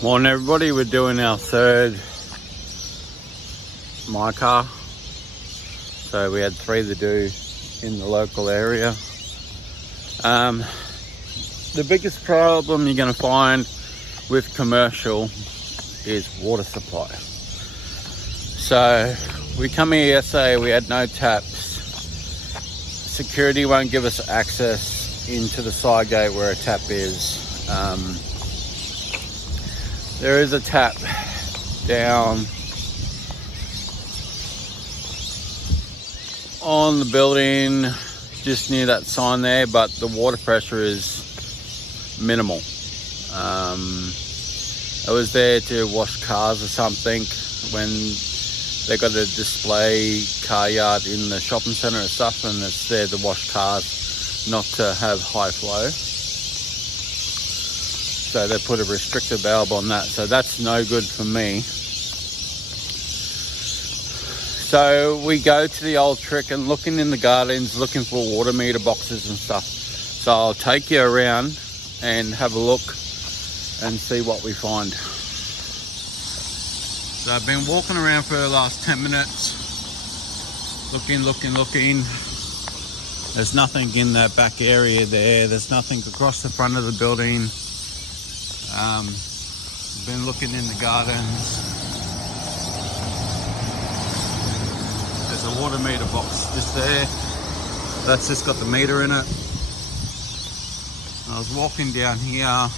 Morning everybody, we're doing our third mica. So we had 3 to do in the local area. The biggest problem you're going to find with commercial is water supply. So we come here yesterday, we had no taps. Security won't give us access into the side gate where a tap is. There is a tap down on the building just near that sign there, but the water pressure is minimal. I was there to wash cars or something when they got a display car yard in the shopping centre and stuff, and it's there to wash cars, not to have high flow. So they put a restricted valve on that, so that's no good for me. So we go to the old trick and looking in the gardens, looking for water meter boxes and stuff. So I'll take you around and have a look and see what we find. So I've been walking around for the last 10 minutes, looking. There's nothing in that back area there. There's nothing across the front of the building. Been looking in the gardens. There's a water meter box just there. That's just got the meter in it. I was walking down here.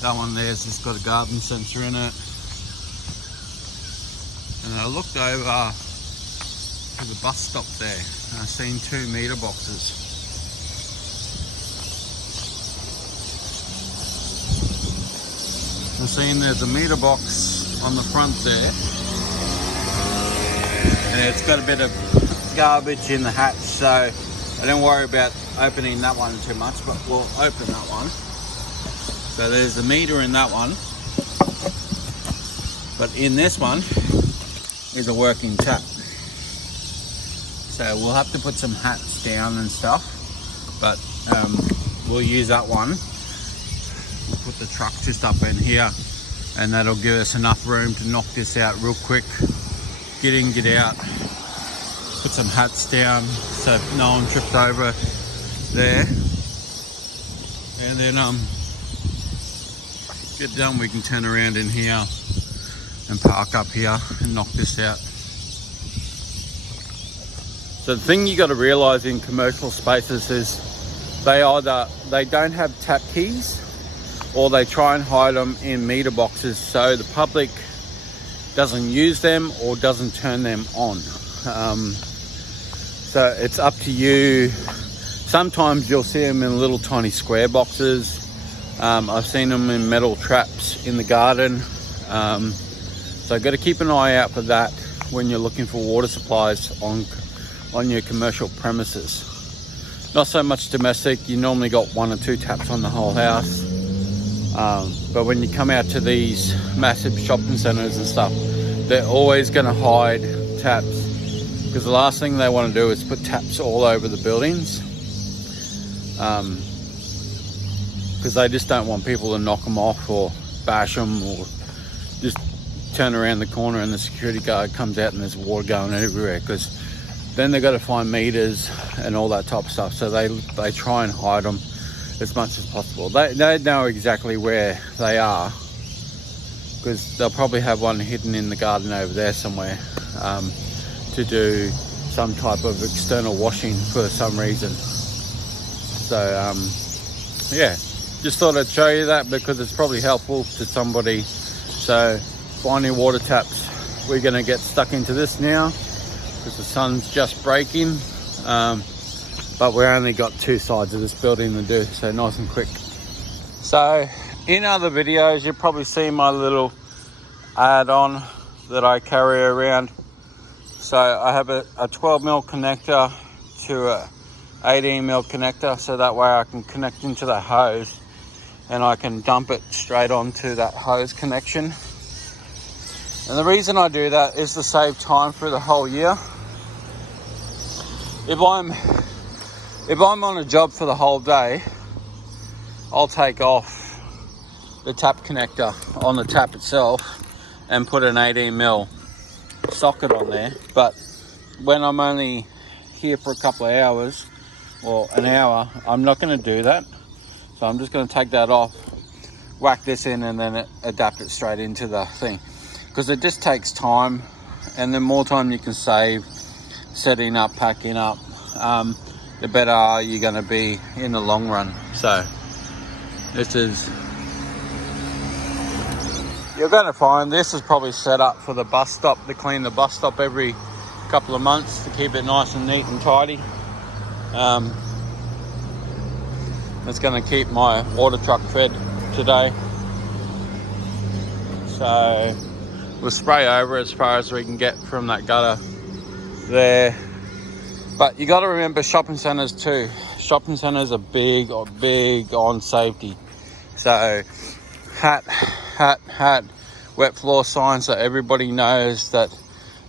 That one there's just got a garden sensor in it. And I looked over to the bus stop there and I seen 2 meter boxes. I'm seeing there's a meter box on the front there, and it's got a bit of garbage in the hatch, so I don't worry about opening that one too much, but we'll open that one. So there's a meter in that one, but in this one is a working tap. So we'll have to put some hats down and stuff, but we'll use that one. We'll put the truck just up in here, and that'll give us enough room to knock this out real quick. Get in, get out. Put some hats down so no one tripped over there. And then get done, we can turn around in here and park up here and knock this out. So the thing you got to realize in commercial spaces is they don't have tap keys, or they try and hide them in meter boxes so the public doesn't use them or doesn't turn them on. So it's up to you. Sometimes you'll see them in little tiny square boxes. I've seen them in metal traps in the garden. So got to keep an eye out for that when you're looking for water supplies on your commercial premises. Not so much domestic. You normally got 1 or 2 taps on the whole house. But when you come out to these massive shopping centres and stuff, they're always going to hide taps, because the last thing they want to do is put taps all over the buildings, because they just don't want people to knock them off or bash them, or just turn around the corner and the security guard comes out and there's water going everywhere, because then they've got to find meters and all that type of stuff. So they try and hide them as much as possible. They know exactly where they are, because they'll probably have one hidden in the garden over there somewhere, to do some type of external washing for some reason. So yeah, just thought I'd show you that because it's probably helpful to somebody. So finding water taps, we're going to get stuck into this now because the sun's just breaking. But we only got 2 sides of this building to do, so nice and quick. So in other videos, you've probably seen my little add-on that I carry around. So I have a 12mm connector to a 18mm connector, so that way I can connect into the hose and I can dump it straight onto that hose connection. And the reason I do that is to save time for the whole year. If I'm on a job for the whole day, I'll take off the tap connector on the tap itself and put an 18mm socket on there. But when I'm only here for a couple of hours or an hour, I'm not going to do that. So I'm just going to take that off, whack this in, and then adapt it straight into the thing, because it just takes time, and the more time you can save setting up, packing up, the better you're going to be in the long run. So this is, you're going to find this is probably set up for the bus stop, to clean the bus stop every couple of months to keep it nice and neat and tidy. It's going to keep my water truck fed today. So we'll spray over as far as we can get from that gutter there. But you got to remember shopping centres too. Shopping centres are big on safety. So hat, wet floor sign, so everybody knows that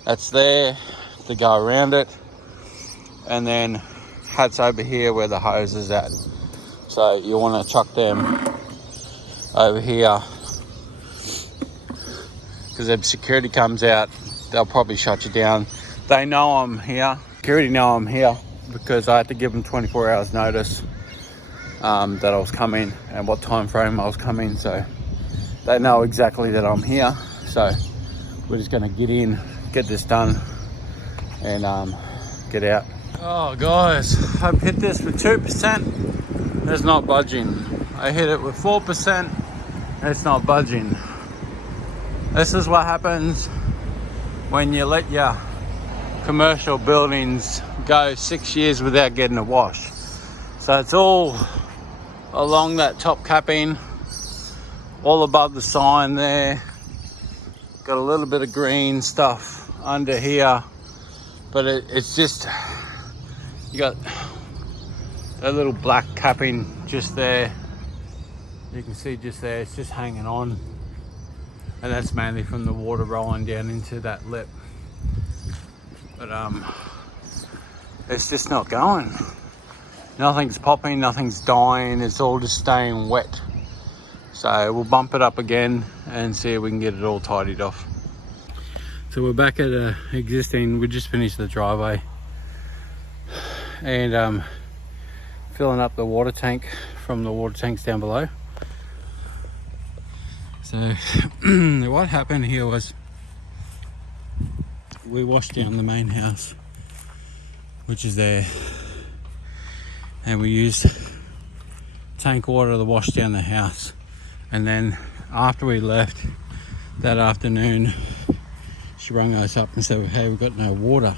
that's there to go around it. And then hats over here where the hose is at. So you want to chuck them over here, because if security comes out, they'll probably shut you down. They know I'm here. Security know I'm here because I had to give them 24 hours notice that I was coming and what time frame I was coming. So they know exactly that I'm here. So we're just going to get in, get this done, and get out. Oh guys, I've hit this with 2%. It's not budging. I hit it with 4%. It's not budging. This is what happens when you let your commercial buildings go 6 years without getting a wash. So it's all along that top capping, all above the sign there. Got a little bit of green stuff under here, but it's just, you got a little black capping just there. You can see just there, it's just hanging on, and that's mainly from the water rolling down into that lip. But it's just not going. Nothing's popping, nothing's dying, it's all just staying wet. So we'll bump it up again and see if we can get it all tidied off. So we're back at existing, we just finished the driveway, and filling up the water tank from the water tanks down below. So what happened here was we washed down the main house, which is there, and we used tank water to wash down the house. And then after we left that afternoon, she rang us up and said, hey, we've got no water.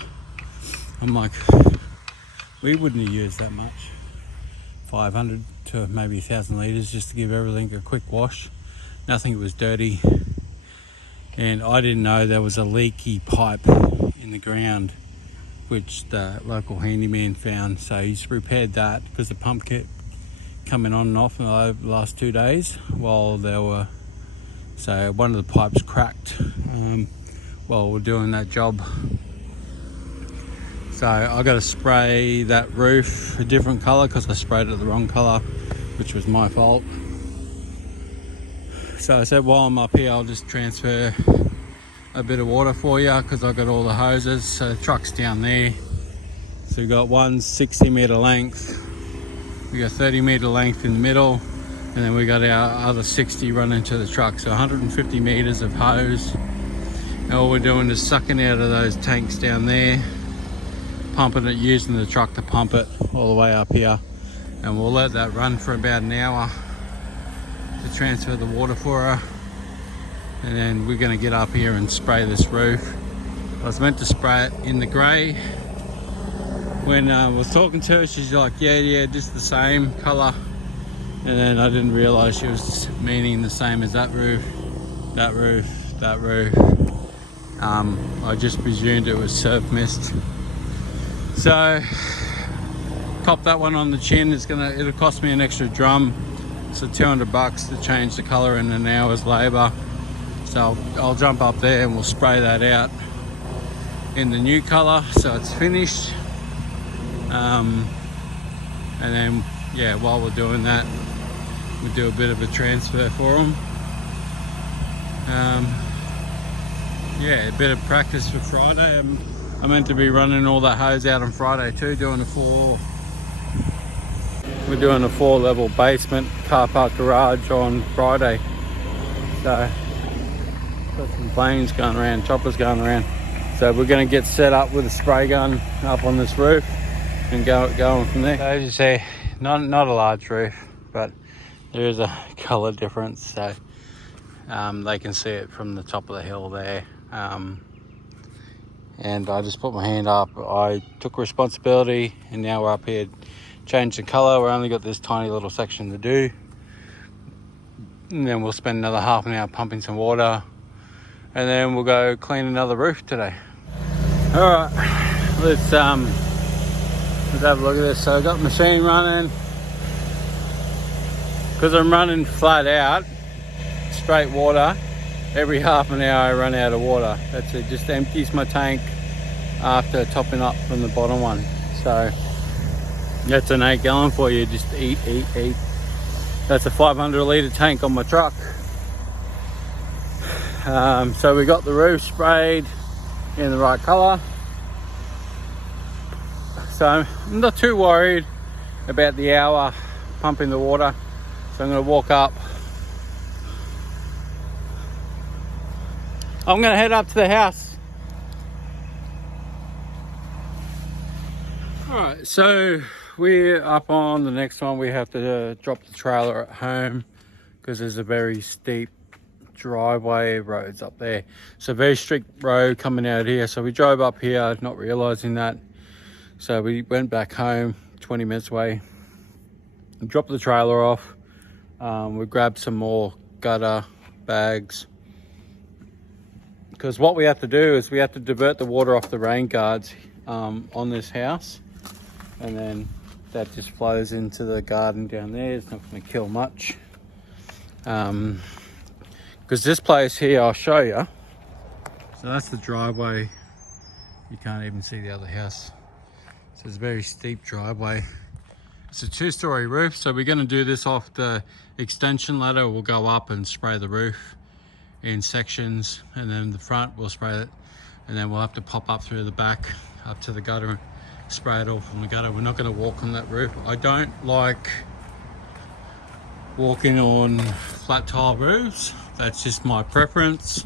I'm like, we wouldn't have used that much, 500 to maybe 1,000 litres just to give everything a quick wash. Nothing was dirty, and I didn't know there was a leaky pipe in the ground, which the local handyman found. So he's repaired that because the pump kept coming on and off in the last 2 days while they were, so one of the pipes cracked while we're doing that job. So I got to spray that roof a different colour because I sprayed it the wrong colour, which was my fault. So I said, while I'm up here, I'll just transfer a bit of water for you because I got all the hoses. So the truck's down there. So we've got one 60 metre length, we got 30 metre length in the middle, and then we got our other 60 running to the truck. So 150 metres of hose. And all we're doing is sucking out of those tanks down there, pumping it, using the truck to pump it all the way up here, and we'll let that run for about an hour to transfer the water for her, and then we're going to get up here and spray this roof. I was meant to spray it in the grey. When I was talking to her, she's like, yeah, just the same colour, and then I didn't realise she was meaning the same as that roof. I just presumed it was surf mist. So cop that one on the chin. It'll cost me an extra drum, so $200 to change the colour in an hour's labour. So I'll jump up there and we'll spray that out in the new colour so it's finished. And then while we're doing that, we'll do a bit of a transfer for them. Yeah, a bit of practice for Friday. I'm meant to be running all that hose out on Friday too, doing we're doing a 4-level basement car park garage on Friday. So got some planes going around, choppers going around. So we're going to get set up with a spray gun up on this roof and going from there. So as you see, not a large roof, but there is a colour difference. So they can see it from the top of the hill there. And I just put my hand up. I took responsibility, and now we're up here, change the colour. We've only got this tiny little section to do, and then we'll spend another half an hour pumping some water, and then we'll go clean another roof today. All right, let's have a look at this. So I got the machine running because I'm running flat out, straight water. Every half an hour I run out of water. That's it, just empties my tank after topping up from the bottom one. So that's an 8 gallon for you, just eat. That's a 500 litre tank on my truck. So we got the roof sprayed in the right colour. So I'm not too worried about the hour pumping the water. So I'm going to walk up. I'm going to head up to the house. Alright, so we're up on the next one. We have to drop the trailer at home because there's a very steep driveway roads up there. So very strict road coming out here. So we drove up here not realising that. So we went back home 20 minutes away, dropped the trailer off. We grabbed some more gutter bags. Because what we have to do is we have to divert the water off the rain guards on this house, and then that just flows into the garden down there. It's not going to kill much. Because this place here, I'll show you. So that's the driveway. You can't even see the other house. So it's a very steep driveway. It's a 2-story roof, so we're going to do this off the extension ladder. We'll go up and spray the roof in sections, and then the front we'll spray it, and then we'll have to pop up through the back up to the gutter and spray it all from the gutter. We're not going to walk on that roof. I don't like walking on flat tile roofs. That's just my preference.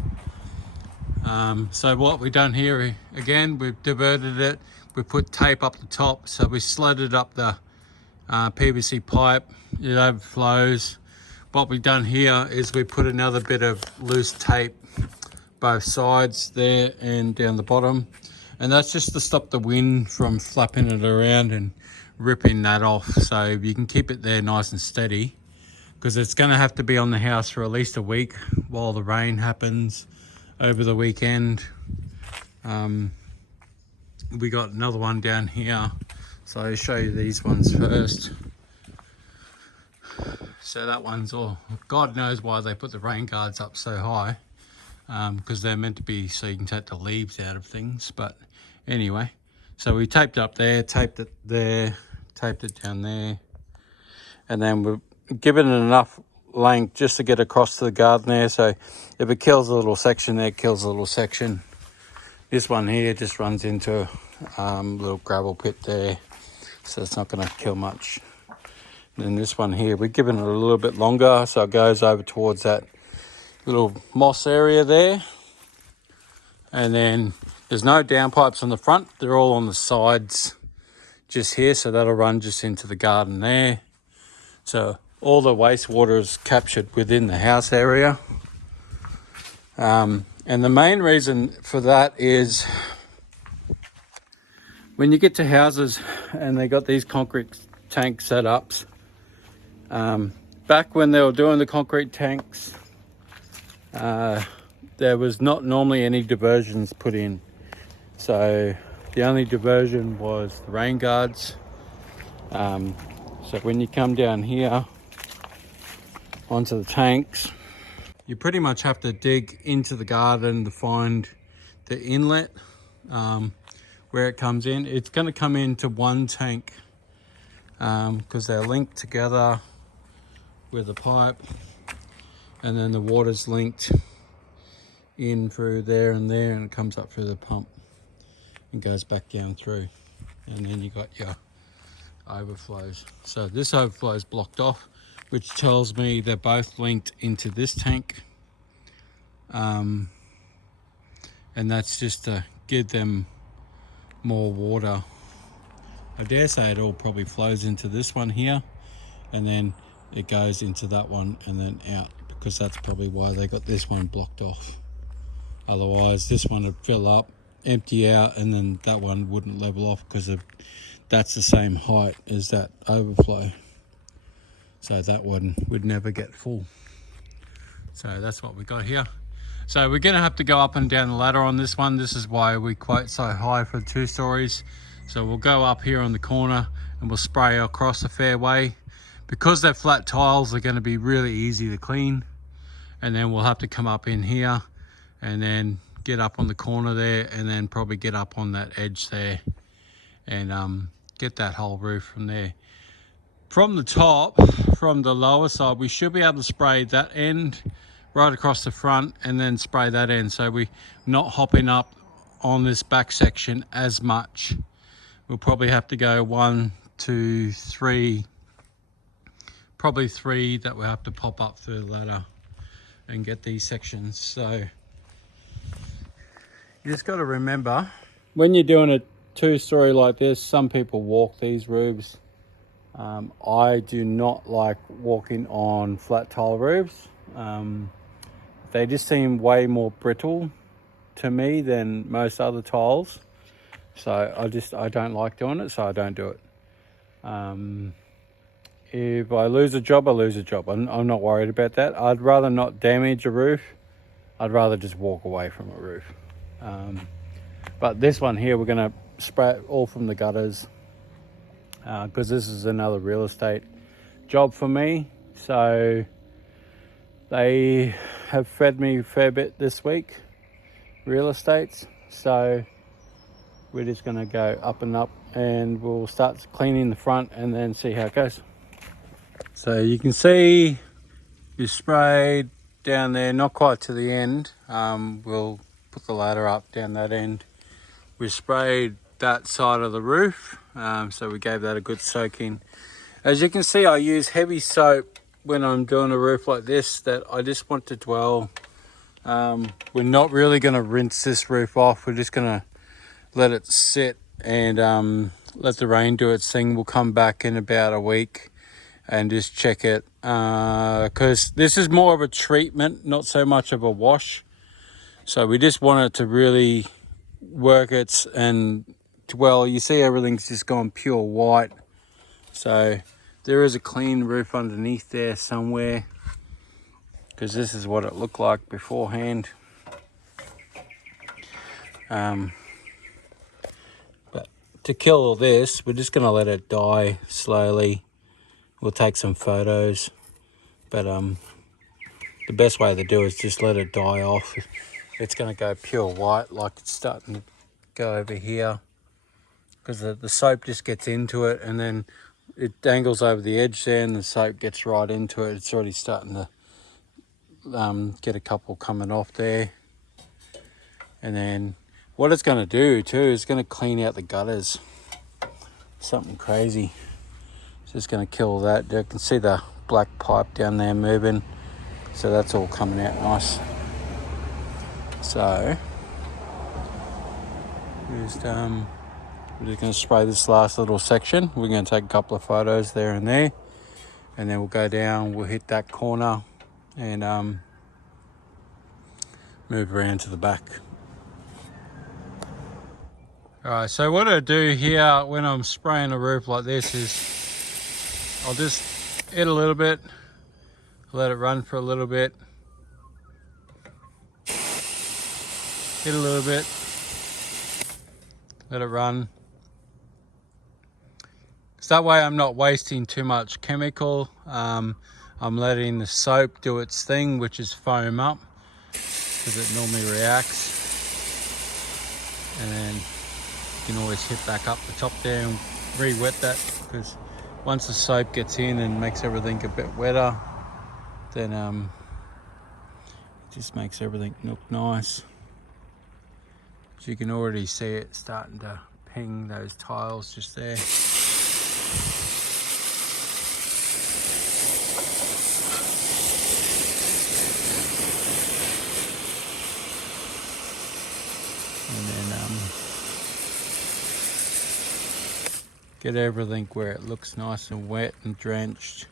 So what we've done here, again, we've diverted it. We put tape up the top, so we slotted up the PVC pipe. It overflows. What we've done here is we put another bit of loose tape both sides there and down the bottom, and that's just to stop the wind from flapping it around and ripping that off. So you can keep it there nice and steady, because it's going to have to be on the house for at least a week while the rain happens over the weekend. We got another one down here, so I'll show you these ones first. So that one's all, God knows why they put the rain guards up so high, because they're meant to be so you can take the leaves out of things. But anyway, so we taped up there, taped it there, taped it down there, and then we've given it enough length just to get across to the garden there. So if it kills a little section there, it kills a little section. This one here just runs into a little gravel pit there, so it's not going to kill much. And then this one here, we've given it a little bit longer, so it goes over towards that little moss area there. And then there's no downpipes on the front, they're all on the sides just here, so that'll run just into the garden there. So all the wastewater is captured within the house area. And the main reason for that is when you get to houses and they got these concrete tank setups, back when they were doing the concrete tanks, there was not normally any diversions put in. So the only diversion was the rain guards. So when you come down here onto the tanks, you pretty much have to dig into the garden to find the inlet where it comes in. It's going to come into one tank because they're linked together with a pipe, and then the water's linked in through there and there, and it comes up through the pump and goes back down through, and then you got your overflows. So this overflow is blocked off, which tells me they're both linked into this tank, and that's just to give them more water. I dare say it all probably flows into this one here, and then it goes into that one and then out, because that's probably why they got this one blocked off. Otherwise this one would fill up, empty out, and then that one wouldn't level off because that's the same height as that overflow. So that one would never get full. So that's what we got here. So we're going to have to go up and down the ladder on this one. This is why we quote so high for 2 stories. So we'll go up here on the corner and we'll spray across a fair way. Because they're flat tiles, they're going to be really easy to clean. And then we'll have to come up in here and then get up on the corner there, and then probably get up on that edge there and get that whole roof from there. From the top, from the lower side, we should be able to spray that end right across the front and then spray that end, so we're not hopping up on this back section as much. We'll probably have to go 1, 2, 3, probably 3 that we'll have to pop up through the ladder and get these sections. So you just got to remember, when you're doing a 2-story like this, some people walk these roofs. I do not like walking on flat tile roofs. They just seem way more brittle to me than most other tiles. So I don't like doing it, so I don't do it. If I lose a job, I lose a job. I'm not worried about that. I'd rather not damage a roof. I'd rather just walk away from a roof. But this one here, we're going to spray it all from the gutters, because this is another real estate job for me. So they have fed me a fair bit this week, real estates. So we're just going to go up and up, and we'll start cleaning the front and then see how it goes. So you can see you sprayed down there, not quite to the end. We'll put the ladder up down that end. We sprayed that side of the roof, so we gave that a good soaking. As you can see, I use heavy soap when I'm doing a roof like this, that I just want to dwell. We're not really going to rinse this roof off. We're just going to let it sit and let the rain do its thing. We'll come back in about a week and just check it, because this is more of a treatment, not so much of a wash. So we just want it to really work it and dwell. You see everything's just gone pure white. So there is a clean roof underneath there somewhere, because this is what it looked like beforehand. But to kill all this, we're just going to let it die slowly. We'll take some photos, but the best way to do it is just let it die off. It's going to go pure white, like it's starting to go over here, because the soap just gets into it, and then it dangles over the edge there, and the soap gets right into it. It's already starting to get a couple coming off there. And then what it's going to do too is going to clean out the gutters. Something crazy. It's just going to kill that. You can see the black pipe down there moving, so that's all coming out nice. So we're just going to spray this last little section. We're going to take a couple of photos there and there, and then we'll go down, we'll hit that corner and move around to the back. Alright, so what I do here when I'm spraying a roof like this is I'll just hit a little bit, let it run for a little bit, hit a little bit, let it run. So that way I'm not wasting too much chemical. I'm letting the soap do its thing, which is foam up, because it normally reacts. And then you can always hit back up the top there and re-wet that, because once the soap gets in and makes everything a bit wetter, then Just makes everything look nice. So you can already see it starting to ping those tiles just there. And then get everything where it looks nice and wet and drenched.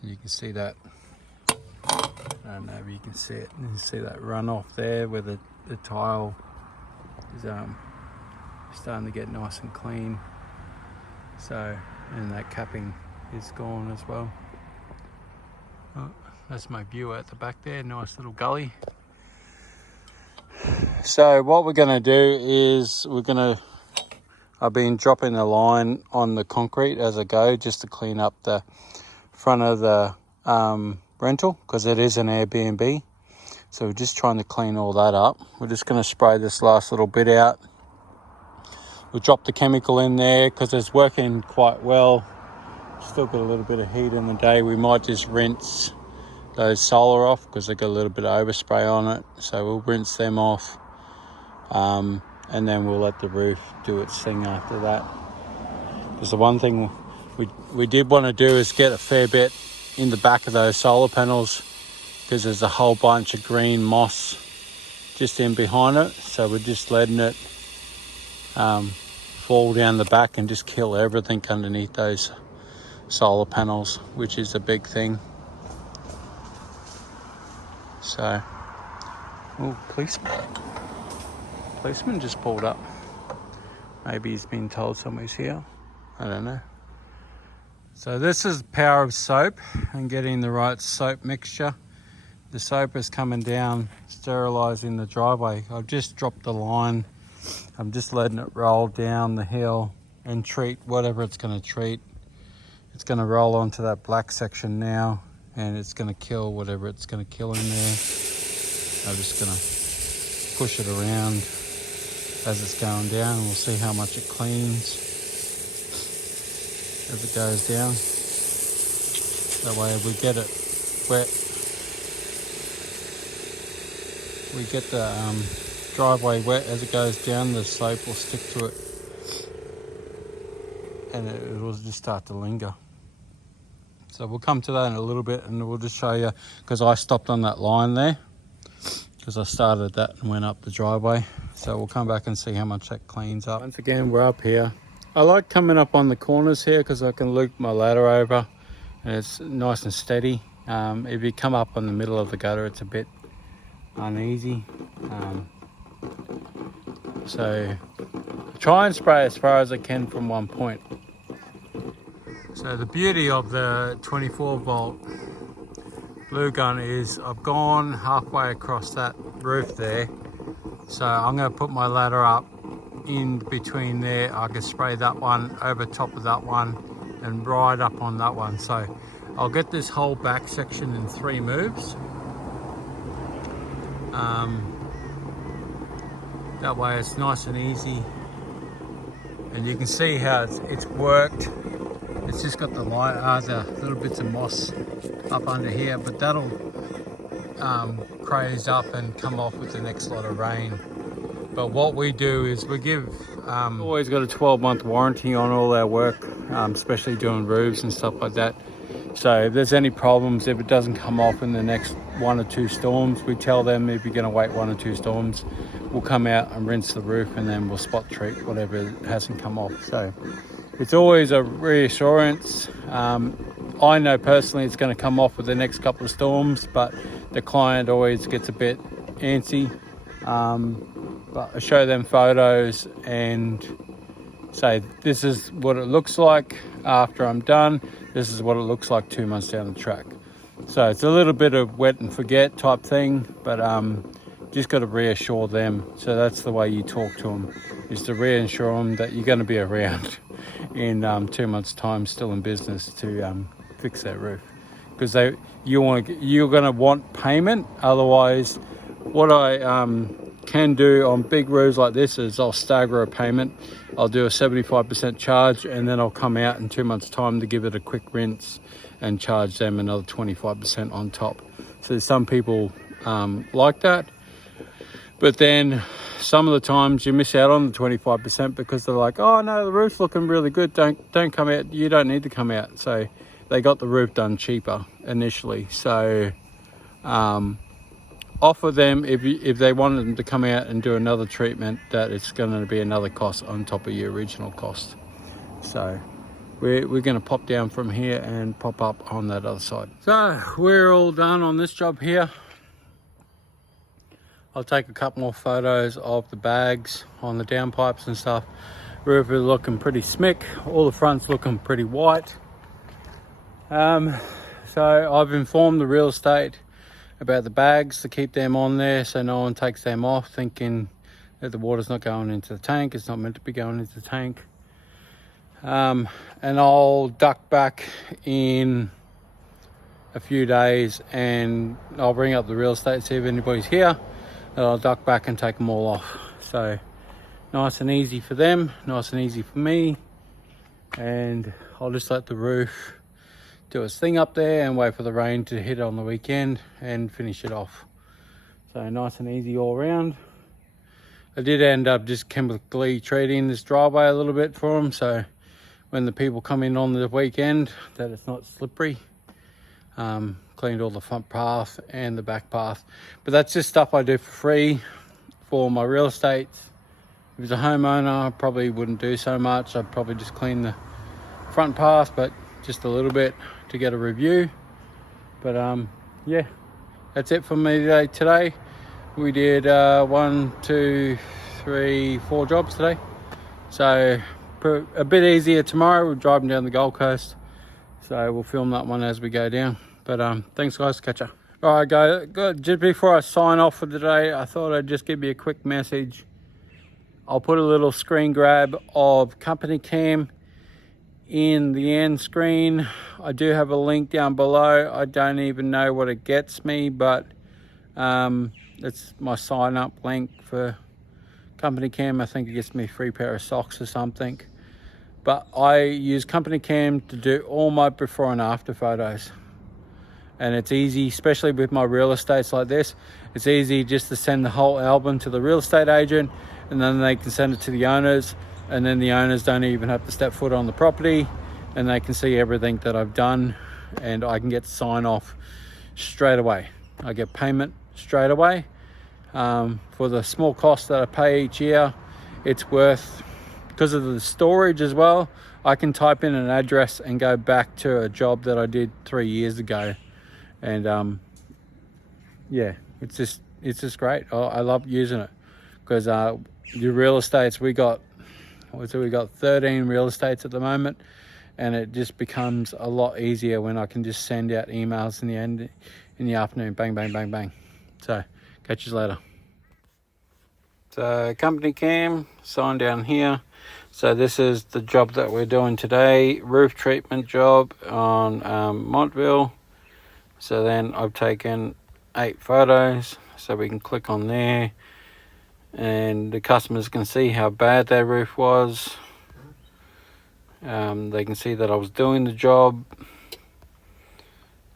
And you can see that, I don't know if you can see it, you can see that runoff there where the tile is starting to get nice and clean. So, and that capping is gone as well. Oh, that's my view at the back there, nice little gully. So what we're going to do is I've been dropping the line on the concrete as I go, just to clean up the front of the rental, because it is an Airbnb. So we're just trying to clean all that up. We're just going to spray this last little bit out. We'll drop the chemical in there because it's working quite well. Still got a little bit of heat in the day. We might just rinse those solar off because they got a little bit of overspray on it. So we'll rinse them off. And then we'll let the roof do its thing after that. Because the one thing we did want to do is get a fair bit in the back of those solar panels, because there's a whole bunch of green moss just in behind it. So we're just letting it fall down the back and just kill everything underneath those solar panels, which is a big thing. So, oh, policeman just pulled up. Maybe he's been told somebody's here. I don't know. So this is the power of soap and getting the right soap mixture. The soap is coming down, sterilising the driveway. I've just dropped the line. I'm just letting it roll down the hill and treat whatever it's going to treat. It's going to roll onto that black section now, and it's going to kill whatever it's going to kill in there. I'm just going to push it around as it's going down, and we'll see how much it cleans as it goes down. That way if we get it wet, we get the driveway wet as it goes down, the soap will stick to it and it will just start to linger. So we'll come to that in a little bit, and we'll just show you, because I stopped on that line there because I started that and went up the driveway. So we'll come back and see how much that cleans up. Once again, we're up here. I like coming up on the corners here because I can loop my ladder over and it's nice and steady. If you come up on the middle of the gutter, it's a bit uneasy. So try and spray as far as I can from one point. So the beauty of the 24 volt blue gun is I've gone halfway across that roof there. So I'm going to put my ladder up in between there. I can spray that one over top of that one and right up on that one. So I'll get this whole back section in 3 moves. That way it's nice and easy, and you can see how it's worked. It's just got the little bits of moss up under here, but that'll craze up and come off with the next lot of rain. But what we do is we give always got a 12-month warranty on all our work, especially doing roofs and stuff like that. So if there's any problems, if it doesn't come off in the next 1 or 2 storms, we tell them if you're going to wait 1 or 2 storms, we'll come out and rinse the roof, and then we'll spot treat whatever hasn't come off. So it's always a reassurance. I know personally it's going to come off with the next couple of storms, but the client always gets a bit antsy. But I show them photos and say, this is what it looks like after I'm done. This is what it looks like 2 months down the track. So it's a little bit of wet and forget type thing, but just got to reassure them. So that's the way you talk to them, is to reassure them that you're going to be around in 2 months' time, still in business, to fix that roof. Because you're going to want payment. Otherwise, what I can do on big roofs like this is I'll stagger a payment. I'll do a 75% charge, and then I'll come out in 2 months' time to give it a quick rinse and charge them another 25% on top. So some people like that, but then some of the times you miss out on the 25% because they're like, oh no, the roof's looking really good, don't come out, you don't need to come out. So they got the roof done cheaper initially. So offer them, if they wanted them to come out and do another treatment, that it's going to be another cost on top of your original cost. So we're going to pop down from here and pop up on that other side. So we're all done on this job here. I'll take a couple more photos of the bags on the downpipes and stuff. Roof is looking pretty smick. All the front's looking pretty white. So I've informed the real estate about the bags to keep them on there so no one takes them off thinking that the water's not going into the tank. It's not meant to be going into the tank. And I'll duck back in a few days and I'll bring up the real estate, see if anybody's here, and I'll duck back and take them all off. So nice and easy for them, nice and easy for me, and I'll just let the roof do its thing up there and wait for the rain to hit on the weekend and finish it off. So nice and easy all around. I did end up just chemically treating this driveway a little bit for them, so when the people come in on the weekend that it's not slippery. Cleaned all the front path and the back path, but that's just stuff I do for free for my real estate. If it was a homeowner, I probably wouldn't do so much. I'd probably just clean the front path, but just a little bit to get a review. But yeah, that's it for me today. We did 1, 2, 3, 4 jobs today, so a bit easier tomorrow. We're driving down the Gold Coast, so we'll film that one as we go down. But thanks guys, catch ya. All right guys, just before I sign off for today, I thought I'd just give you a quick message. I'll put a little screen grab of Company Cam in the end screen. I do have a link down below. I don't even know what it gets me, but it's my sign up link for Company Cam. I think it gets me a free pair of socks or something. But I use Company Cam to do all my before and after photos. And it's easy, especially with my real estates like this. It's easy just to send the whole album to the real estate agent, and then they can send it to the owners, and then the owners don't even have to step foot on the property, and they can see everything that I've done, and I can get sign off straight away. I get payment straight away. For the small cost that I pay each year, it's worth, because of the storage as well, I can type in an address and go back to a job that I did 3 years ago. And yeah, it's just great. I love using it, because your real estates, we got 13 real estates at the moment, and it just becomes a lot easier when I can just send out emails in the afternoon, bang bang bang bang. So catch you later. So Company Cam, sign down here. So this is the job that we're doing today, roof treatment job on Montville. So then I've taken 8 photos, so we can click on there and the customers can see how bad their roof was. They can see that I was doing the job,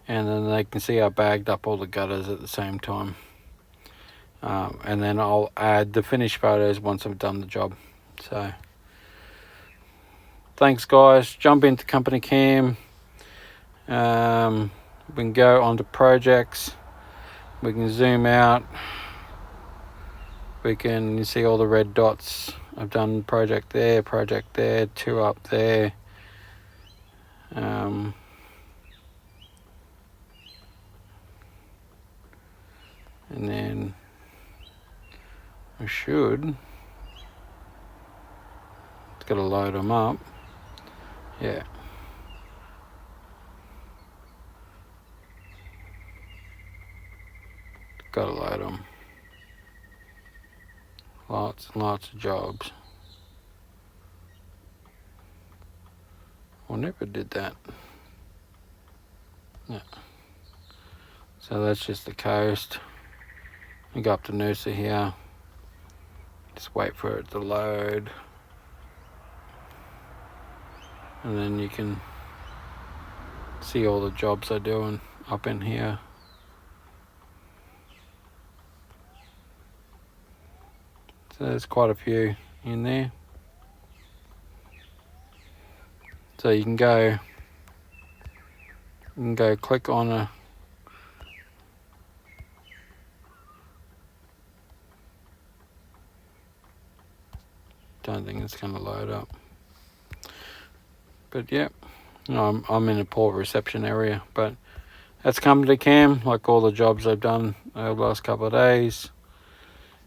and then they can see I bagged up all the gutters at the same time. And then I'll add the finished photos once I've done the job. So thanks guys. Jump into Company Cam. We can go onto projects, we can zoom out, we can see all the red dots. I've done project there, 2 up there. And then I should, it's got to load them up. Yeah. Gotta load them. Lots and lots of jobs. I never did that. Yeah. So that's just the coast. You go up to Noosa here. Just wait for it to load. And then you can see all the jobs they're doing up in here. So there's quite a few in there. So you can go click on a don't think it's going to load up, but yeah, no, I'm in a poor reception area, but that's Company Cam, like all the jobs I've done over the last couple of days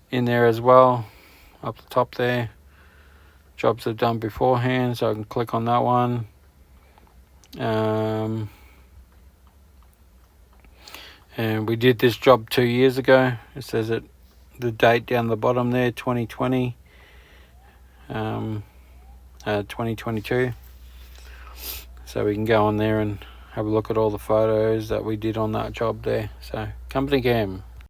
in there as well. Up the top there, jobs I've done beforehand, so I can click on that one. And we did this job 2 years ago. It says it, the date down the bottom there, 2020, 2022. So we can go on there and have a look at all the photos that we did on that job there. So Company Cam.